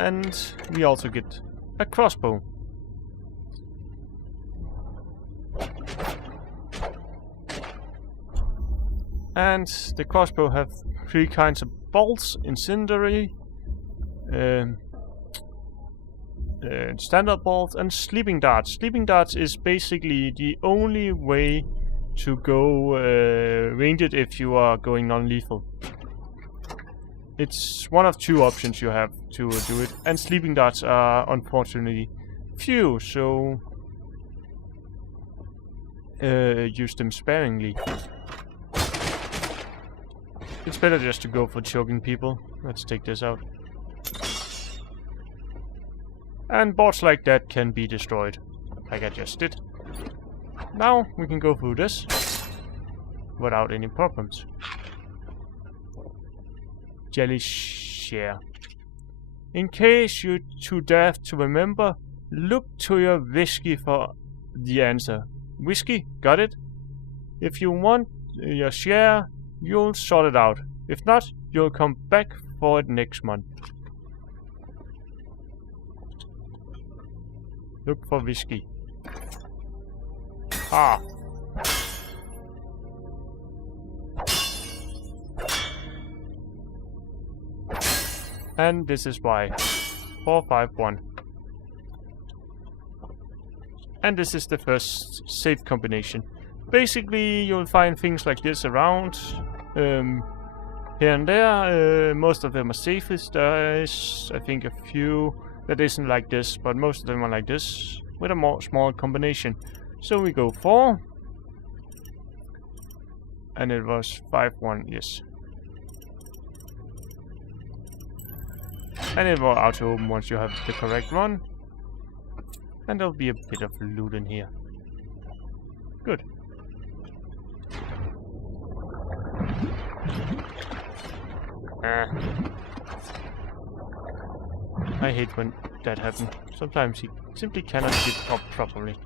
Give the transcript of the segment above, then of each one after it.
and we also get a crossbow. And the crossbow have 3 kinds of bolts: incendiary, standard bolts, and sleeping darts. Sleeping darts is basically the only way to go ranged if you are going non-lethal. It's one of 2 options you have to do it, and sleeping darts are unfortunately few, so use them sparingly. It's better just to go for choking people. Let's take this out. And bots like that can be destroyed, like I just did. Now we can go through this without any problems. Jelly share. In case you're too deaf to remember, look to your whiskey for the answer. Whiskey, got it? If you want your share, you'll sort it out. If not, you'll come back for it next month. Look for whiskey. Ah. And this is why. 451. And this is the first safe combination. Basically, you'll find things like this around. Here and there. Most of them are safest. There is, I think, a few that isn't like this, but most of them are like this, with a more small combination. So we go 4. And it was 5-1, yes. And it will auto open once you have the correct one. And there'll be a bit of loot in here. Good. I hate when that happens. Sometimes he simply cannot get up properly.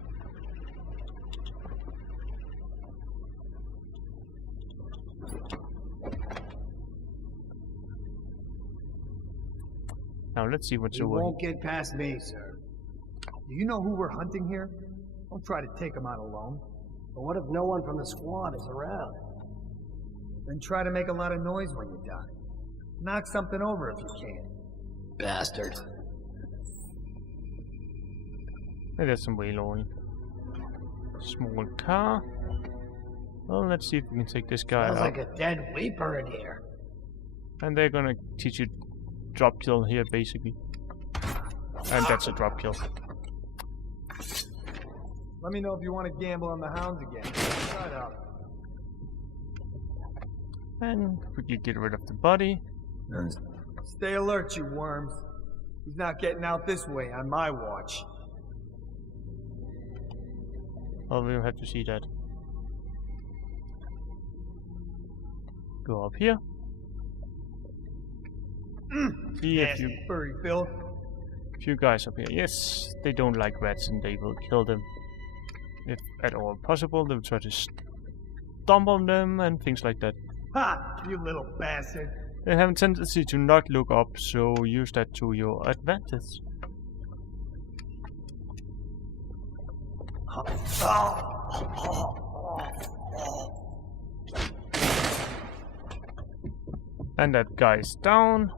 Now let's see what's over here. You won't get past me, sir. Do you know who we're hunting here? Don't try to take him out alone. But what if no one from the squad is around? Then try to make a lot of noise when you die. Knock something over if you can. Bastard. Hey, there's some wayloading. Small car. Well, let's see if we can take this guy out. Sounds like a dead weeper in here. And they're gonna teach you drop kill here, basically. And that's a drop kill. Let me know if you want to gamble on the hounds again. Shut up. And quickly get rid of the body. Stay alert, you worms. He's not getting out this way on my watch. Oh, we'll have to see that. Go up here. See a few furry filth. Few guys up here. Yes, they don't like rats and they will kill them. If at all possible, they'll try to stomp on them and things like that. Ha! You little bastard. They have a tendency to not look up, so use that to your advantage. And that guy's down.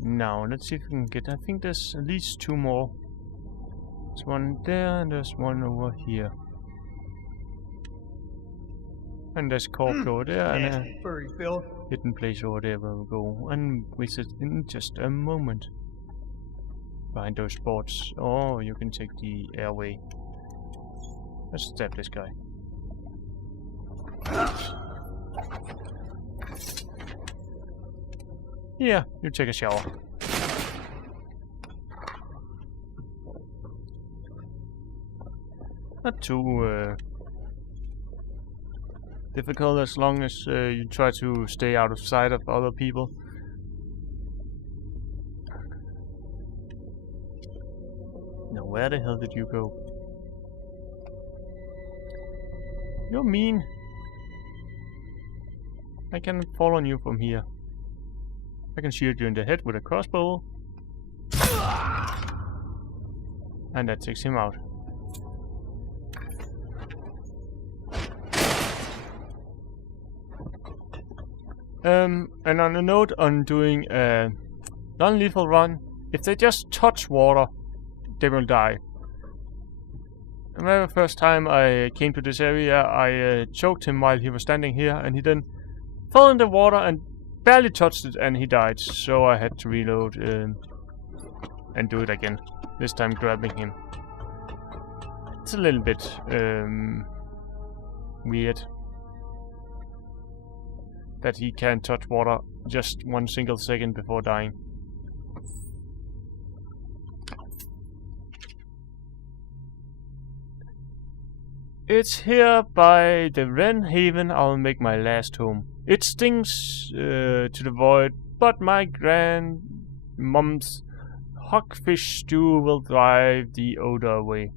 Now, let's see if we can get... I think there's at least 2 more. There's one there, and there's one over here. And there's corpse over there, and a furry filth. hidden place over there where we'll go and visit in just a moment. Behind those boards. Oh, you can take the airway. Let's stab this guy. Yeah, you take a shower. Not too difficult as long as you try to stay out of sight of other people. Now, where the hell did you go? You're mean. I can fall on you from here. I can shoot you in the head with a crossbow. And that takes him out. And on a note on doing a non-lethal run, if they just touch water, they will die. The very first time I came to this area, I choked him while he was standing here, and he then fell in the water and barely touched it, and he died. So I had to reload and do it again. This time grabbing him. It's a little bit weird that he can't touch water just 1 single second before dying. It's here by the Wren Haven I'll make my last home. It stings to the void, but my grandmom's hogfish stew will drive the odor away.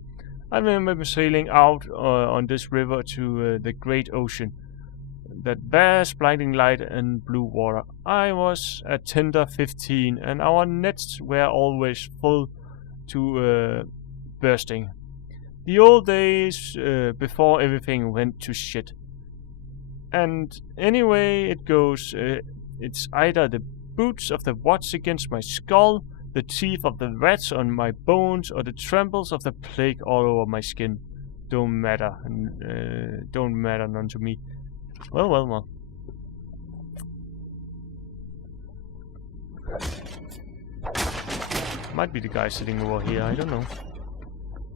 I remember sailing out on this river to the great ocean. That vast blinding light and blue water. I was a tender 15, and our nets were always full to bursting. The old days before everything went to shit. And anyway it goes, it's either the boots of the watch against my skull, the teeth of the rats on my bones, or the tramples of the plague all over my skin. Don't matter none to me. Well. Might be the guy sitting over here, I don't know.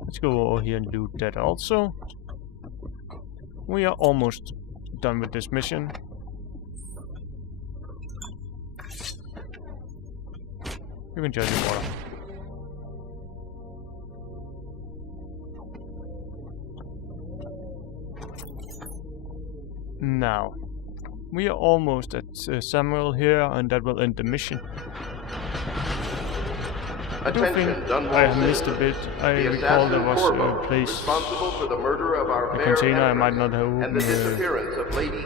Let's go over here and loot that also. We are almost done with this mission. You can judge the water. Now, we are almost at Samuel here, and that will end the mission. I do think I have missed a bit. I recall there was a place, a container I might not have opened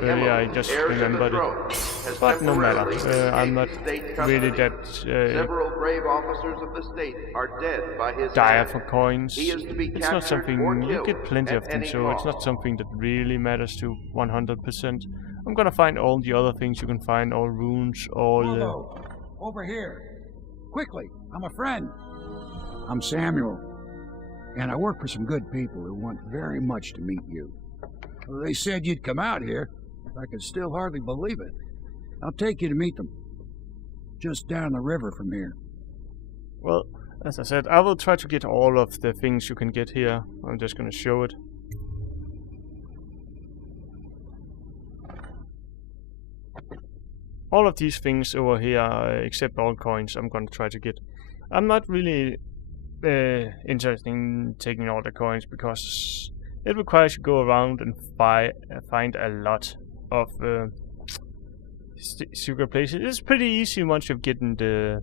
earlier, I just remembered it. But no matter, I'm not really that dire for coins. It's not something, you get plenty of them, so it's not something that really matters to 100%. I'm gonna find all the other things you can find, all runes, all... Over here! Quickly! I'm a friend. I'm Samuel, and I work for some good people who want very much to meet you. Well, they said you'd come out here. I can still hardly believe it. I'll take you to meet them. Just down the river from here. Well, as I said, I will try to get all of the things you can get here. I'm just gonna show it. All of these things over here, except all coins, I'm gonna try to get. I'm not really interested in taking all the coins because it requires you to go around and find a lot of secret places. It's pretty easy once you've gotten the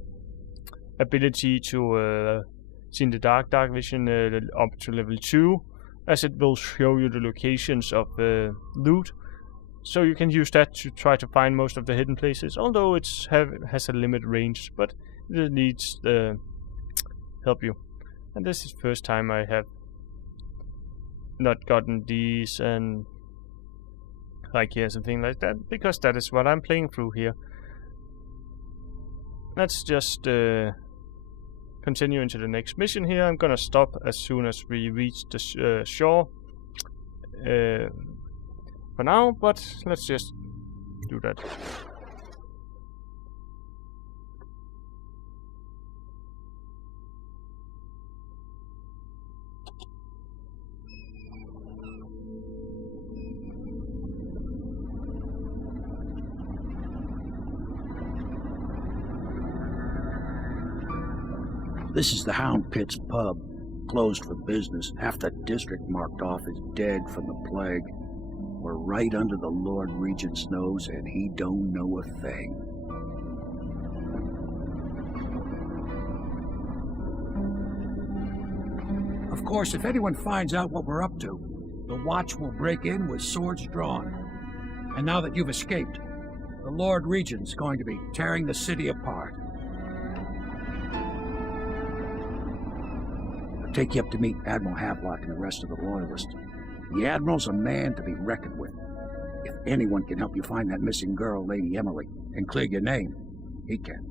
ability to see in the dark vision up to level 2, as it will show you the locations of loot. So you can use that to try to find most of the hidden places, although it has a limited range, but it needs help you. And this is the first time I have not gotten these and like here something like that, because that is what I'm playing through here. Let's just continue into the next mission here. I'm gonna stop as soon as we reach the shore. For now, but let's just do that. This is the Hound Pits pub, closed for business. Half the district marked off as dead from the plague. We're right under the Lord Regent's nose, and he don't know a thing. Of course, if anyone finds out what we're up to, the Watch will break in with swords drawn. And now that you've escaped, The Lord Regent's going to be tearing the city apart. I'll take you up to meet Admiral Havelock and the rest of the Loyalists. The Admiral's a man to be reckoned with. If anyone can help you find that missing girl, Lady Emily, and clear your name, he can.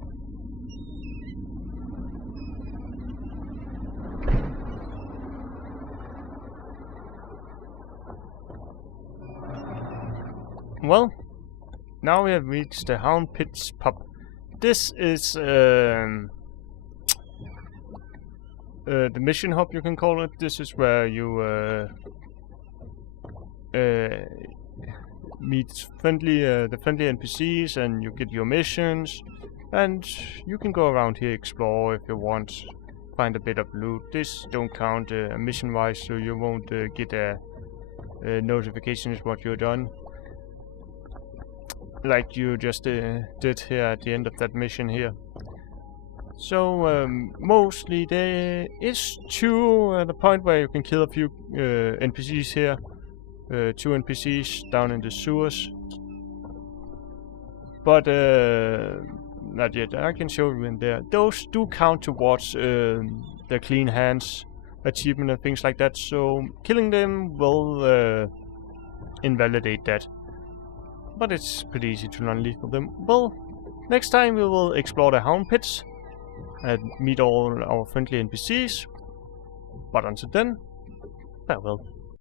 Well, now we have reached the Hound Pit's pub. This is the mission hub, you can call it. This is where you meet the friendly NPCs, and you get your missions, and you can go around here, explore if you want, find a bit of loot. This don't count mission wise, so you won't get a notifications what you've done, like you just did here at the end of that mission here. So mostly there is the point where you can kill a few NPCs here. 2 NPCs down in the sewers. But not yet. I can show you in there. Those do count towards the clean hands achievement and things like that. So killing them will invalidate that. But it's pretty easy to non-lethal them. Well, next time we will explore the Hound Pits and meet all our friendly NPCs. But until then, farewell.